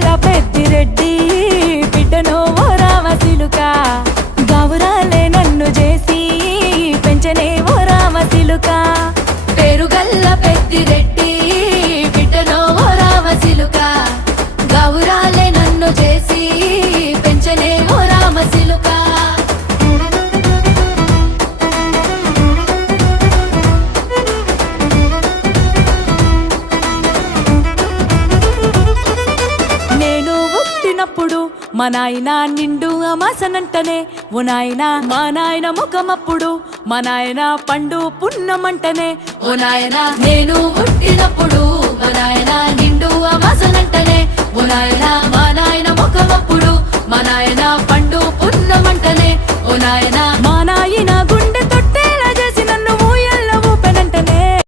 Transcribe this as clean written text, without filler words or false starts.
పేరుగల్ల పెద్దిరెడ్డి బిడ్డను ఓ రామసిలుక గౌరాలే నన్ను చేసి పెంచనే ఓ రామసిలుక పేరుగల్ల పెద్దిరెడ్డి బిడ్డను ఓ రామసిలుక గౌరాలే నన్ను చేసి పెంచనే ఓ రామసిలుక మా నాయన నిండు అమాసనంటనే ఓ నాయన మా నాయన ముఖమప్పుడు మా నాయన పండు పున్నమంటనే ఓ నాయన నేను పుట్టినప్పుడు మా నాయన నిండు అమాసనంటనే ఓ నాయన మా నాయన ముఖమప్పుడు మా నాయన పండు పున్నమంటనే ఓ నాయన